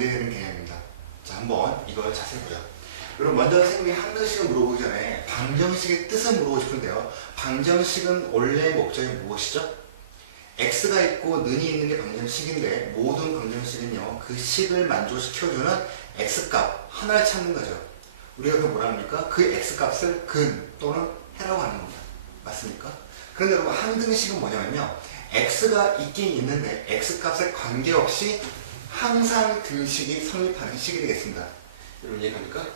반대되는 개념입니다. 자, 한번 이걸 자세히 보자. 여러분, 먼저 선생님이 항등식을 물어보기 전에 방정식의 뜻을 물어보고 싶은데요. 방정식은 원래 목적이 무엇이죠? x가 있고 는이 있는 게 방정식인데 모든 방정식은요, 그 식을 만족시켜주는 x값 하나를 찾는 거죠. 우리가 그 뭐라 합니까? 그 x값을 근 또는 해라고 하는 겁니다. 맞습니까? 그런데 여러분, 항등식은 뭐냐면요, x가 있긴 있는데 x값에 관계없이 항상 등식이 성립하는 식이 되겠습니다. 여러분 이해갑니까?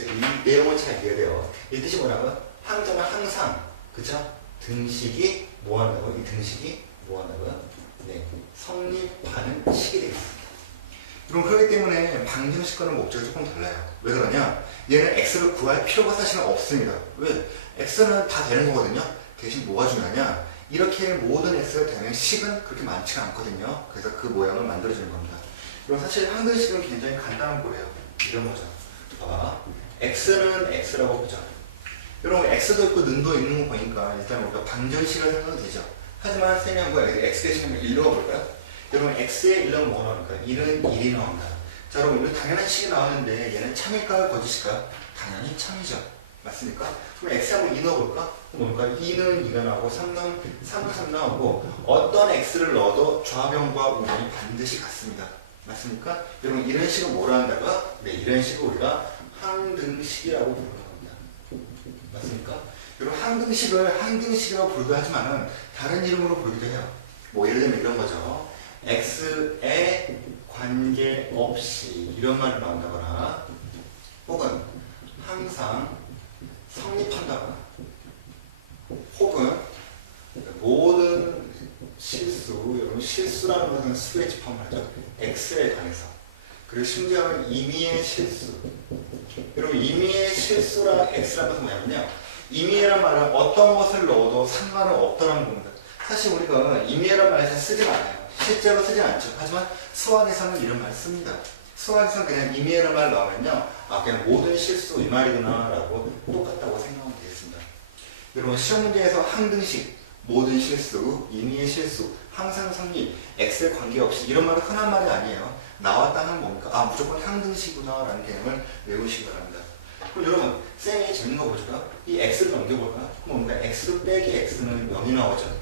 이 내용을 잘 이해해야 돼요. 이 뜻이 뭐냐면 항정은 항상, 그죠? 등식이 뭐 한다고요? 이 등식이 뭐 한다고요? 네, 성립하는 식이 되겠습니다. 그럼 그렇기 때문에 방정식과는 목적이 조금 달라요. 왜 그러냐? 얘는 x를 구할 필요가 사실은 없습니다. 왜? x는 다 되는 거거든요. 대신 뭐가 중요하냐? 이렇게 모든 x가 되는 식은 그렇게 많지가 않거든요. 그래서 그 모양을 만들어주는 겁니다. 그럼 사실 항등식은 굉장히 간단한 거예요. 이런 거죠. 봐봐. x는 x라고 보자. 여러분, x도 있고 는도 있는 거 보니까 일단 우리가 방정식을 생각해도 되죠. 하지만 쌤이 한 거야. x 대신에 1로 가볼까요? 여러분, x의 1은 뭐가 나옵니까? 1은 1이 나옵니다. 자, 여러분, 이거 당연한 식이 나오는데 얘는 참일까요? 거짓일까요? 당연히 참이죠. 맞습니까? 그럼 x 한번 2 넣어볼까? 뭡니까? 2는 2가 나오고 3는 3 나오고 어떤 x를 넣어도 좌변과 우변이 반드시 같습니다. 맞습니까? 여러분, 이런 식을 뭐라 한다고요? 네, 이런 식을 우리가 항등식이라고 부르는 겁니다. 맞습니까? 여러분, 항등식을 항등식이라고 부르기도 하지만은 다른 이름으로 부르기도 해요. 뭐 예를 들면 이런 거죠. x에 관계없이 이런 말을 나온다거나 혹은 항상 성립한다거나 혹은 모든 실수, 여러분 실수라는 것은 수에 집합을 하죠. x에 관해서. 그리고 심지어는 임의의 실수. 여러분, 임의의 실수랑 x라는 것은 뭐냐면요, 임의란 말은 어떤 것을 넣어도 상관은 없다는 겁니다. 사실 우리가 임의란 말을 잘 쓰진 않아요. 실제로 쓰진 않죠. 하지만 수학에서는 이런 말을 씁니다. 수학에서는 그냥 임의란 말을 넣으면요, 아, 그냥 모든 실수 이 말이구나 라고 똑같다고 생각하면 되겠습니다. 여러분, 시험 문제에서 항등식, 모든 실수, 임의의 실수, 항상 성립, x에 관계없이 이런 말은 흔한 말이 아니에요. 나왔다 하면 뭡니까? 아, 무조건 항등식이구나 라는 개념을 외우시기 바랍니다. 그럼 여러분, 쌤이 재밌는 거 보실까요? 이 x를 넘겨볼까요? 그럼 뭡니까? x 빼기 x는 0이 나오죠.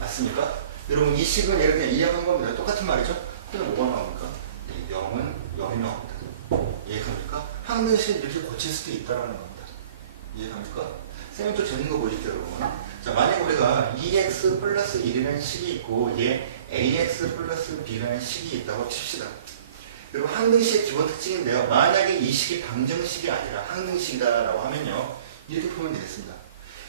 맞습니까? 여러분, 이 식은 예를 그냥 이해한 겁니다. 똑같은 말이죠? 그럼 뭐가 나옵니까? 네, 0은 0이 나옵니다. 이해합니까? 항등식을 이렇게 고칠 수도 있다는 겁니다. 이해합니까? 쌤이 또 재밌는 거 보여줄게요, 여러분. 자, 만약 우리가 2x 플러스 1이라는 식이 있고 얘 ax 플러스 b라는 식이 있다고 칩시다. 여러분, 항등식의 기본 특징인데요. 만약에 이 식이 방정식이 아니라 항등식이다라고 하면요, 이렇게 보면 되겠습니다.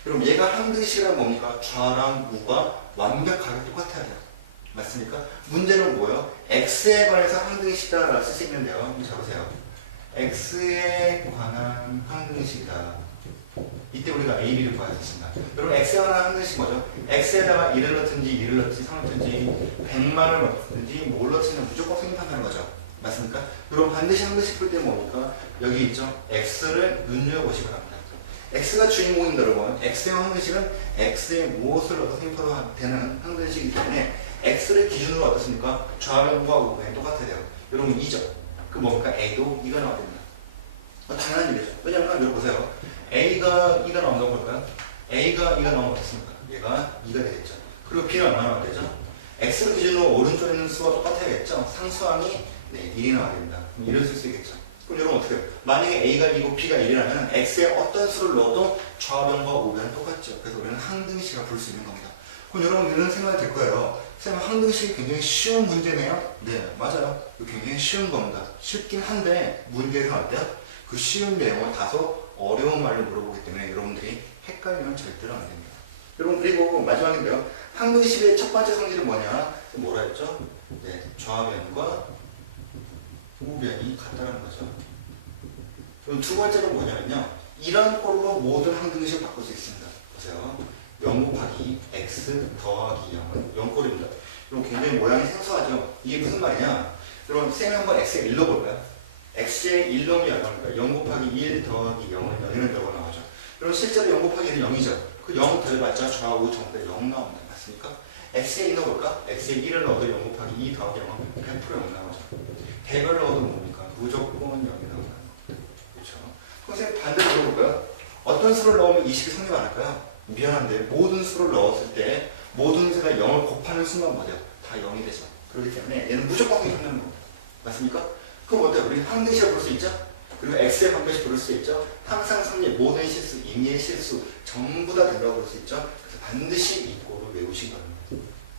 여러분, 얘가 항등식이란 뭡니까? 좌랑 우가 완벽하게 똑같아야 돼요. 맞습니까? 문제는 뭐예요? x에 관해서 항등식이다라고 쓸 수 있는데요. 한번 잡으세요. x에 관한 항등식이다. 이때 우리가 A, B를 구해야 되겠습니다. 여러분, x에 관한 항등식 뭐죠? x에다가 1을 넣든지 2를 넣든지 3을 넣든지 100만을 넣든지 뭘 넣든지 무조건 성립한다는 거죠. 맞습니까? 여러분, 반드시 항등식 풀 때 뭡니까? 여기 있죠? x를 눈여보시기 바랍니다. x가 주인공입니다, 여러분. x의 항등식은 x에 무엇을 넣어도 성립하도 되는 항등식이기 때문에 x를 기준으로 어떻습니까? 좌변과 우변이 똑같아야 돼요. 여러분, 2죠? 그 뭡니까? a도 2가 나와야 됩니다. 당연한 일이죠. 왜냐면 여러분 보세요. a가 2가 나온다고 볼까요? a가 2가 나오면 어떻습니까? 얘가 2가 되겠죠. 그리고 b는 얼마나 나와야 되죠? x를 기준으로 오른쪽에 있는 수와 똑같아야겠죠? 상수항이 네, 1이 나와야 됩니다. 그럼 1을 쓸 수 있겠죠. 그럼 여러분 어떻게 해요? 만약에 a가 2고 b가 1이라면 x에 어떤 수를 넣어도 좌변과 우변은 똑같죠. 그래서 우리는 항등식이라고 부를 수 있는 겁니다. 그럼 여러분 이런 생각이 들 거예요. 쌤, 항등식이 굉장히 쉬운 문제네요? 네, 맞아요. 이거 굉장히 쉬운 겁니다. 쉽긴 한데 문제는 어때요? 그 쉬운 내용을 다소 어려운 말로 물어보기 때문에 여러분들이 헷갈리면 절대로 안 됩니다. 여러분, 그리고 마지막인데요. 항등식의 첫 번째 성질은 뭐냐? 뭐라 했죠? 네, 좌변과 우변이 같다는 거죠. 그럼 두 번째는 뭐냐면요. 이런 꼴로 모든 항등식을 바꿀 수 있습니다. 보세요. 0 곱하기 x 더하기 0은 0꼴입니다. 그럼 굉장히 모양이 생소하죠? 이게 무슨 말이냐? 여러분, 쌤이 한번 x에 1 넣어볼까요? x의 1놈이 얼마입니까? 0 곱하기 1 더하기 0은 0이라는 결과가 나오죠. 그럼 실제로 0 곱하기 1은 0이죠. 그 0 더해봤자 좌우 전부 0 나옵니다. 맞습니까? x에 2 넣어볼까? x에 1을 넣어도 0 곱하기 2 더하기 0은 100% 0 나오죠. 100을 넣어도 뭡니까? 무조건 0이 나온다는 겁니다. 그렇죠? 선생님 반대로 물어볼까요? 어떤 수를 넣으면 이 식이 성립 안 할까요? 미안한데 모든 수를 넣었을 때 모든 수가 0을 곱하는 수만 뭐죠? 다 0이 되죠. 그렇기 때문에 얘는 무조건 성립하는 겁니다. 맞습니까? 그럼 어때요? 우리 항등식을 볼 수 있죠? 그리고 x의 방정식 부를 수 있죠? 항상 성립, 모든 실수, 임의의 실수 전부 다 된다고 볼 수 있죠? 그래서 반드시 이꼴을 외우시기 바랍니다.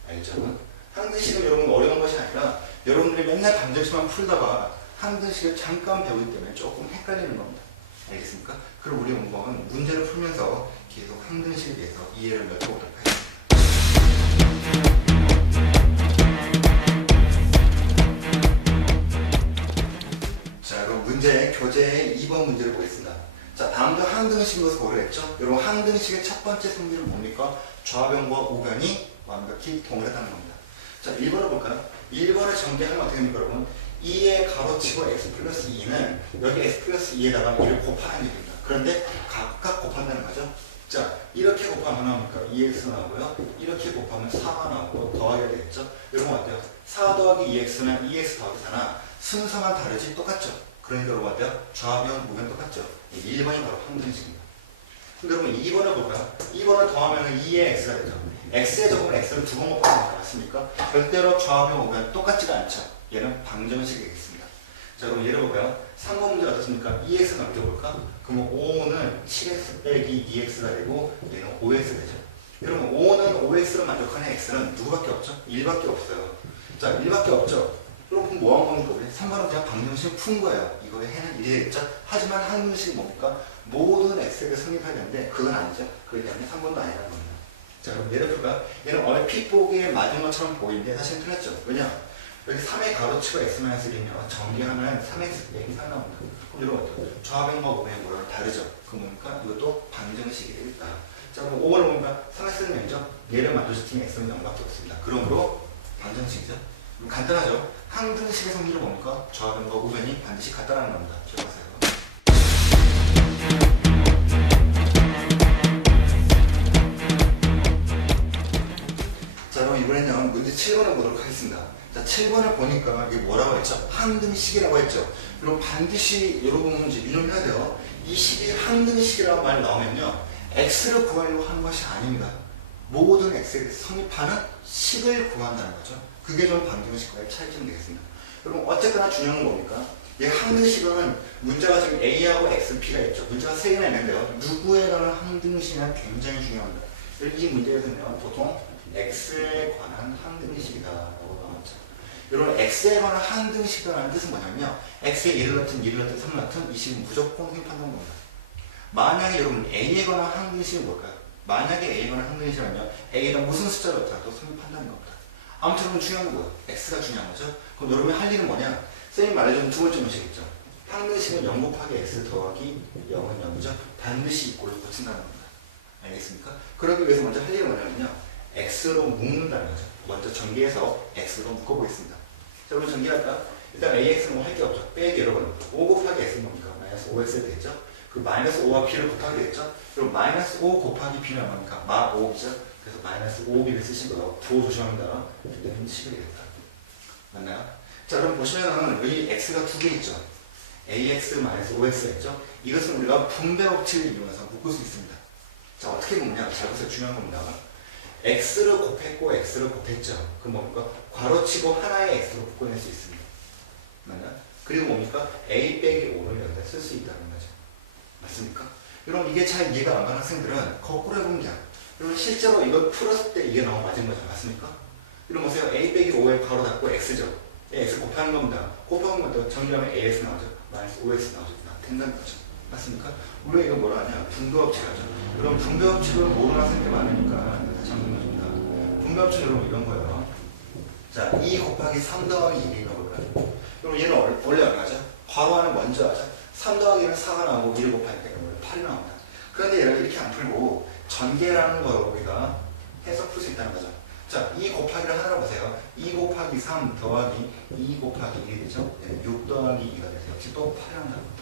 알죠? 항등식은 여러분 어려운 것이 아니라 여러분들이 맨날 방정식만 풀다가 항등식을 잠깐 배우기 때문에 조금 헷갈리는 겁니다. 알겠습니까? 그럼 우리 원공은 문제를 풀면서 계속 항등식에 대해서 이해를 넓혀보도록 하겠습니다. 자, 그럼 문제 교재의 2번 문제를 보겠습니다. 자, 다음도 항등식으로서 뭐를 했죠? 여러분 항등식의 첫 번째 성질은 뭡니까? 좌변과 우변이 완벽히 동일하다는 겁니다. 자, 1번을 볼까요? 1번을 전개하면 어떻게 됩니까, 여러분? 2에 가로치고 x 플러스 2는 여기 x 플러스 2에다가 1을 곱하는 얘기입니다. 그런데 각각 곱한다는 거죠. 자, 이렇게 곱하면 나옵니까? 2x 나오고요. 이렇게 곱하면 4가 나오고 더하게 되겠죠? 여러분 어때요? 4 더하기 2x는 2x 더하기 4나 순서만 다르지 똑같죠? 그러니까 여러분 어때요? 좌변, 우변 똑같죠? 1번이 바로 항등식입니다. 근데 여러분 2번을 볼까요? 2번을 더하면 2의 x가 되죠. x에 적으면 x를 두 번 곱하는 거 맞습니까? 절대로 좌변, 우변 똑같지가 않죠. 얘는 방정식이 되겠습니다. 자, 그럼 예를 볼까요? 3번 문제 어떻습니까? 2x를 넘겨볼까? 그러면 5는 7x 빼기 2x가 되고 얘는 5x 되죠. 여러분 5는 5x로 만족하는 x는 누구밖에 없죠? 1밖에 없어요. 자, 1밖에 없죠. 그럼 뭐 한 겁니까? 우리 3번은 그냥 방정식 푼 거예요. 이거에 해는 1이 되겠죠? 하지만 항등식이 뭡니까? 모든 x에게 성립해야 되는데 그건 아니죠. 그렇기 때문에 3번도 아니라는 겁니다. 자, 그럼 예를 볼까요? 얘는 얼핏 보기에 맞은 것처럼 보이는데 사실 틀렸죠. 왜냐? 여기 3의 가로치고 x-1이면 전개하면 3x 빼기 4 나옵니다. 그럼 여러분 어때요? 좌변과 우변의 모양이 다르죠? 그럼 뭡니까? 이것도 방정식이 되겠다. 자, 그럼 5번을 보니까 3x는 0이죠? 얘를 만족시키면 x는 0밖에 없습니다. 그러므로 방정식이죠? 그럼 간단하죠? 항등식의 성질은 뭡니까? 좌변과 우변이 반드시 같다라는 겁니다. 기억하세요. 자, 그럼 이번에는 문제 7번을 보도록 하겠습니다. 자, 7번을 보니까 이게 뭐라고 했죠? 항등식이라고 했죠. 그럼 반드시 여러분 이제 유념해야 돼요. 이 식이 항등식이라고 말 나오면요. x를 구하려고 하는 것이 아닙니다. 모든 x에 성립하는 식을 구한다는 거죠. 그게 좀 방정식과의 차이점이 되겠습니다. 여러분 어쨌거나 중요한 건 뭡니까? 이 항등식은 문제가 지금 a하고 x, p가 있죠. 문제가 3개나 있는데요. 누구에 관한 항등식은 굉장히 중요합니다. 이 문제에서는 보통 x에 관한 항등식이다라고 나왔죠. 여러분 x에 관한 항등식이라는 뜻은 뭐냐면요. x에 1을 넣든 2를 넣든 3을 넣든 이 식은 무조건 성립한다는 겁니다. 만약에 여러분 a에 관한 항등식이 뭘까요? 만약에 a에 관한 항등식이라면요. a에다 무슨 숫자를 넣더라도 성립한다는 겁니다. 아무튼 그럼 중요한 건 뭐예요? x가 중요한 거죠. 그럼 여러분이 할 일은 뭐냐? 선생님이 말해준 두 번째 문제겠죠. 항등식은 0 곱하기 x 더하기 0은 0이죠. 반드시 이꼴을 붙인다는 겁니다. 알겠습니까? 그러기 위해서 먼저 할 일은 뭐냐면요. x로 묶는다는 거죠. 먼저 전개해서 x로 묶어보겠습니다. 자, 그럼 전개할까? 일단 ax는 뭐 할 게 없죠. 빼기 여러분 5 곱하기 x는 뭡니까? 마이너스 5x 되겠죠? 그 마이너스 5와 b를 곱하게 되겠죠? 그럼 마이너스 5 곱하기 b는 뭡니까? 마 5이죠? 그래서 마이너스 5b를 쓰시고요. 부호 조심합니다. 그때는 10이 되겠다. 맞나요? 자, 그럼 보시면은 여기 x가 두 개 있죠? ax 마이너스 5x가 있죠? 이것은 우리가 분배 법칙을 이용해서 묶을 수 있습니다. 자, 어떻게 묶냐? 잘 보세요. 중요한 겁니다. x를 곱했고 x를 곱했죠. 그럼 뭡니까? 괄호치고 하나의 x로 묶어낼 수 있습니다. 맞나요? 그리고 뭡니까? a 빼기 5를 여기다 쓸 수 있다는 거죠. 맞습니까? 여러분 이게 잘 이해가 안 가는 학생들은 거꾸로 해보면 돼요. 여러분 실제로 이걸 풀었을 때 이게 너무 맞은 거죠. 맞습니까? 여러분 보세요. a 빼기 5에 괄호 닫고 x죠. x 곱하는 겁니다. 곱하는 것도 정리하면 ax 나오죠. 마이너스 5x 나오죠. 된다는 거죠. 맞습니까? 우리가 이거 뭐라 하냐? 분배법칙 하죠. 여러분 분배법칙을 모르는 학생들 많으니까 다시 한번 해줍니다. 분배법칙 여러분 이런 거예요. 자, 2 곱하기 3 더하기 1이 나올까요? 그럼 얘는 원래 얼마죠? 괄호하는 먼저 하죠. 3 더하기는 4가 나오고 1을 곱하니까 원래 8이 나옵니다. 그런데 얘를 이렇게 안 풀고 전개라는 걸 우리가 해서 풀 수 있다는 거죠. 자, 2 곱하기를 하나 보세요. 2 곱하기 3 더하기 2 곱하기 1이 되죠? 6 더하기 2가 돼서 역시 또 8이 나온다는 거죠.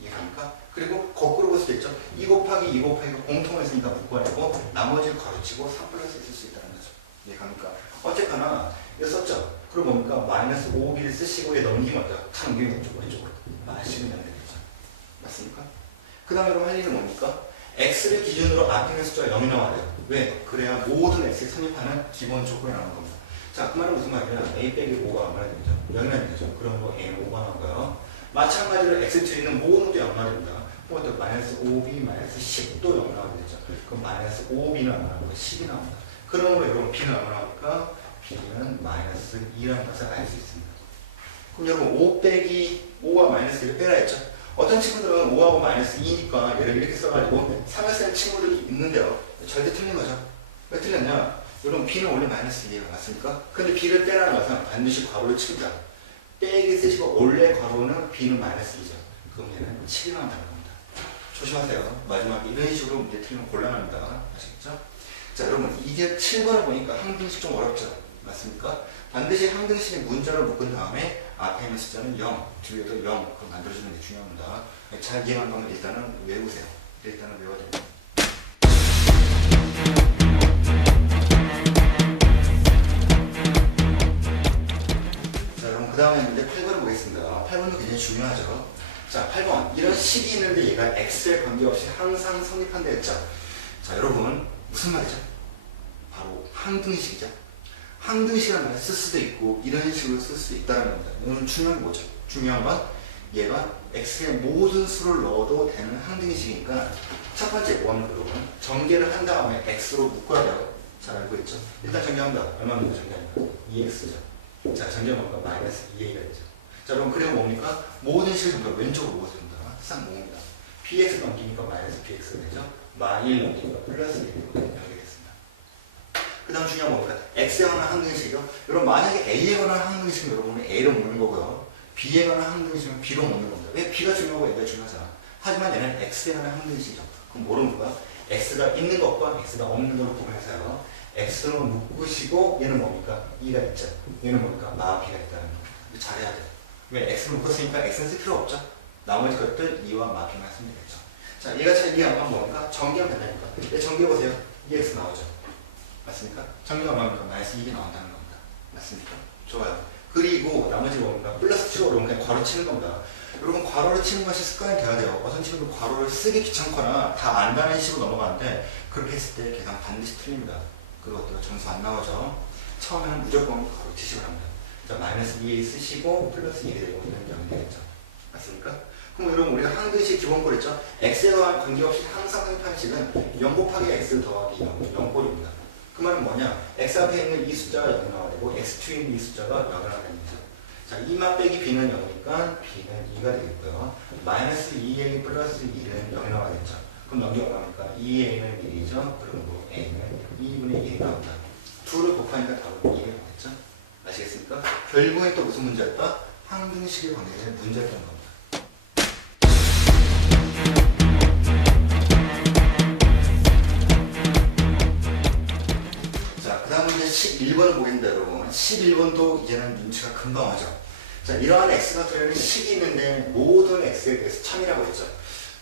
이해갑니까? 그리고 거꾸로 볼 수도 있죠. 2 곱하기 2 곱하기가 공통을 했으니까 묶어내고 나머지를 가로치고 3 플러스 있을 수 있다는 거죠. 이해갑니까? 어쨌거나 이거 썼죠? 그럼 뭡니까? 마이너스 5b를 쓰시고 얘 넘기면 어때요? 다 넘기면 왼쪽으로 마이너스는 되겠죠. 맞습니까? 그 다음에 그럼 할 일은 뭡니까? x를 기준으로 앞에 있는 숫자가 0이 나와야 돼요. 왜? 그래야 모든 x에 선입하는 기본 조건이 나오는 겁니다. 자, 그 말은 무슨 말이냐? a 빼기 5가 얼마나 되죠? 0이 되죠. 그럼 뭐 a는 5가 나오고요. 마찬가지로 x축에 있는 모든 것도 0이 됩니다. 그것도 마이너스 5b, 마이너스 10도 0이 나오게 되죠. 그럼 마이너스 5b는 얼마 나오고 10이 나옵니다. 그러므로 여러분 b는 얼마 나올까? b는 마이너스 2라는 것을 알 수 있습니다. 그럼 여러분 5 빼기 5와 마이너스 1을 빼라 했죠? 어떤 친구들은 5하고 마이너스 2니까 얘를 이렇게 써가지고 3을 쓰는 친구들이 있는데요. 절대 틀린 거죠. 왜 틀렸냐? 여러분 b는 원래 마이너스 2예요. 맞습니까? 근데 b를 빼라는 것은 반드시 괄호를 칩니다. 빼기 쓰시고 원래 괄호는 b는 마이너스 2죠. 그럼 얘는 7이 나온다는 겁니다. 조심하세요. 마지막에 이런 식으로 문제 틀리면 곤란합니다. 아시겠죠? 자, 여러분 이게 7번을 보니까 항등식 좀 어렵죠? 맞습니까? 반드시 항등식의 문자를 묶은 다음에 앞에 있는 숫자는 0, 뒤에도 0 그거 만들어주는 게 중요합니다. 잘 이해한 거면 일단은 외우세요. 일단은 외워야 됩니다. 자, 그럼 그 다음에 문제 8번을 보겠습니다. 8번도 굉장히 중요하죠. 자, 8번. 이런 식이 있는데 얘가 x에 관계없이 항상 성립한다 했죠. 자, 여러분 무슨 말이죠? 바로 항등식이죠. 항등식이라는 말을 쓸 수도 있고 이런 식으로 쓸 수 있다는 겁니다. 오늘 중요한 게 뭐죠? 중요한 건 얘가 x의 모든 수를 넣어도 되는 항등식이니까 첫 번째 원 그룹은 전개를 한 다음에 x로 묶어야 돼요. 잘 알고 있죠? 일단 전개합니다. 얼마입니까? 전개합니다. 2x죠. 자, 전개하면 뭔가 마이너스 2a가 되죠. 자, 그럼 그리고 뭡니까? 모든 식을 전부 왼쪽으로 모아서 됩니다. 싹 모읍니다. bx 넘기니까 마이너스 bx가 되죠. 마1 넘기니까 플러스 1이 되겠습니다. 그 다음 중요한 건 뭡니까? x에 관한 항등식이요. 여러분 만약에 a에 관한 항등식은 여러분은 a로 묶는 거고요. b에 관한 항등식은 b로 묶는 겁니다. 왜? b가 중요하고 a가 중요하잖아. 하지만 얘는 x에 관한 항등식이죠. 그럼 뭐는 뭐야? x가 있는 것과 x가 없는 것을 구분해서요. x로 묶으시고 얘는 뭡니까? 2가 있죠. 얘는 뭡니까? 마 b가 있다는 거. 잘해야 돼요. 왜? x를 묶었으니까 x는 쓸 필요 없죠. 나머지 것들 2와 마 b만 쓰면 되겠죠. 자, 얘가 잘 이해하면 뭡니까? 전개하면 된다니까. 얘 전개해보세요. 2x 나오죠. 맞습니까? 전개가 얼마입니까? 마이너스 2이 나온다는 겁니다. 맞습니까? 좋아요. 그리고 나머지 뭡니까? 플러스 치고 여러분 그냥 괄호 치는 겁니다. 여러분 괄호를 치는 것이 습관이 돼야 돼요. 어떤 친구들 괄호를 쓰기 귀찮거나 다 안다는 식으로 넘어가는데 그렇게 했을 때 계산 반드시 틀립니다. 그것도 점수 안 나오죠. 처음에는 무조건 괄호 치시고 합니다. 자, 마이너스 2a 쓰시고 플러스 2가 되고 이런 경우 되겠죠. 맞습니까? 그럼 여러분 우리가 항등식 기본꼴 했죠? x와 관계없이 항상 성립하는 식은 0 곱하기 x 더하기 0꼴입니다. 그 말은 뭐냐? x 앞에 있는 이 숫자가 0이 나와야 되고 x 뒤에 있는 이 숫자가 0이 나와야 됩니다. 자, 2만 빼기 b는 0이니까 b는 2가 되겠고요. 마이너스 2a 플러스 2는 0이 나와야겠죠. 그럼 넘기 얼마입니까? 2a는 1이죠. 그리고 a는 2분의 1이 나온다. 둘을 곱하니까 답은 2가 나오겠죠. 아시겠습니까? 결국에 또 무슨 문제였다? 항등식에 관계된 문제였던 겁니다. 자, 그 다음 문제 11번을 보겠습니다, 여러분. 11번도 이제는 눈치가 금방 와죠. 자, 이러한 x가 들어있는 식이 있는데 모든 x에 대해서 참이라고 했죠.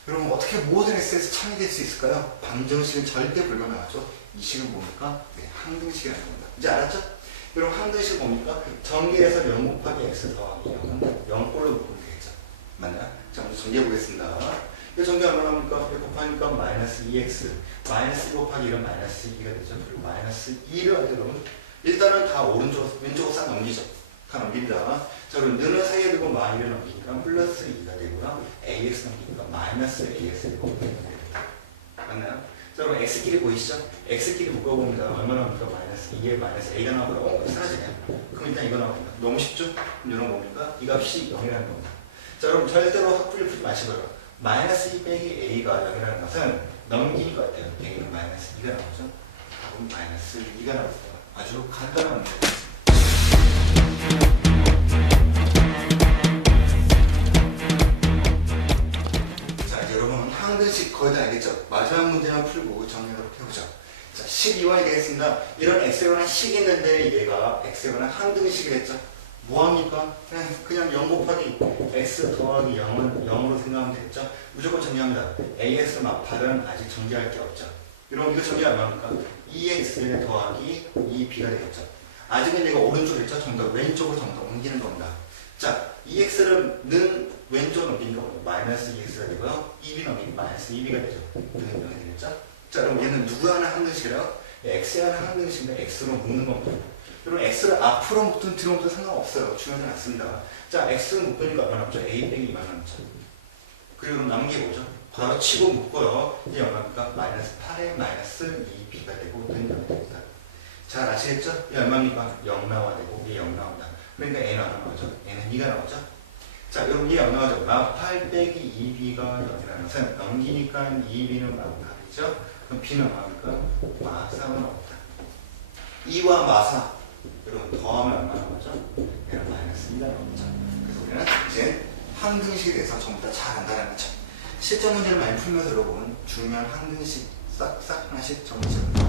여러분 어떻게 모든 x에서 참이 될 수 있을까요? 방정식은 절대 불가능하죠. 이 식은 뭡니까? 네, 항등식이라는 겁니다. 이제 알았죠? 여러분 항등식 뭡니까? 전개해서 0 곱하기 x 더하기 0은 0꼴로 묶으면 되겠죠. 맞나요? 자, 먼저 전개해 보겠습니다. 이 전개 얼마 나옵니까? 1 곱하니까 마이너스 2x 마이너스 1 곱하기 1은 마이너스 2가 되죠. 그리고 마이너스 2를 할 때 여러분 일단은 다 왼쪽으로 싹 넘기죠. 다 넘깁니다. 자, 그럼 너는 사이에 두고 마이를 넘기니까 플러스 2가 되고요. ax 넘기니까 마이너스 ax 되고 맞나요? 자, 그럼 x끼리 보이시죠? x끼리 묶어봅니다. 얼마 나옵니까? 마이너스 2에 마이너스 a가 나오고요. 사라지네요. 그럼 일단 이거 나옵니다. 너무 쉽죠? 그럼 이런 뭡니까? 이 값이 0이라는 겁니다. 자, 그럼 절대로 확풀이 풀지 마시고요. 마이너스 2 빼기 a가 0이라는 것은 넘기니까 어때요? a는 마이너스 2가 나오죠? 답은 마이너스 2가 나옵니다. 아주 간단한 문제입니다. 항등식 거의 다 알겠죠? 마지막 문제만 풀고 정리하도록 해보죠. 자, 12번이 되겠습니다. 이런 x에 관한 식이 있는데 얘가 x에 관한 항등식이 됐죠? 뭐합니까? 그냥 0 곱하기 x 더하기 0은 0으로 생각하면 되겠죠? 무조건 정리합니다. as만 발은 아직 정리할 게 없죠. 여러분 이거 정리 얼마입니까? 2x에 더하기 2b가 되겠죠. 아직은 얘가 오른쪽 있죠? 정답 왼쪽으로 정답 옮기는 겁니다. 자, 2x는 왼쪽으로 옮기는 겁니다. 마이너스 2x가 되고요. 2b 넘기면 마이너스 2b가 되죠. 이렇게 되겠죠? 자, 그럼 얘는 누구 하나 항등식이래요? x에 하나 항등식인데 x로 묶는 겁니다. 여러분 x를 앞으로 묶든 뒤로 묶든 상관없어요. 중요하지 않습니다. 자, x는 묶으니까 얼마 남죠? a 빼기 2만 남죠. 그리고 그럼 남은 게 뭐죠? 바로 치고 묶고요. 이게 얼마입니까? 마이너스 8에 마이너스 2b가 되고 등이 됩니다. 잘 아시겠죠? 이 얼마입니까? 0 나와야 되고 이게 0 나온다. 그러니까 a는 얼마 나오죠? 얘는 2가 나오죠? 자, 여러분 이게 0 나오죠? 마 8 빼기 2b가 0이라는 것은 넘기니까 2b는 마 8이죠? 그럼 b는 얼마입니까? 마 3은 없다. 2와 마 4 여러분 더하면 얼마 나오죠? 얘는 마이너스 2가 나오죠. 그래서 우리는 이제 항등식에 대해서 전부 다 잘 안다는 거죠. 실전 문제를 많이 풀면서 여러분 중요한 항등식 싹싹 하나씩 정리해줍니다.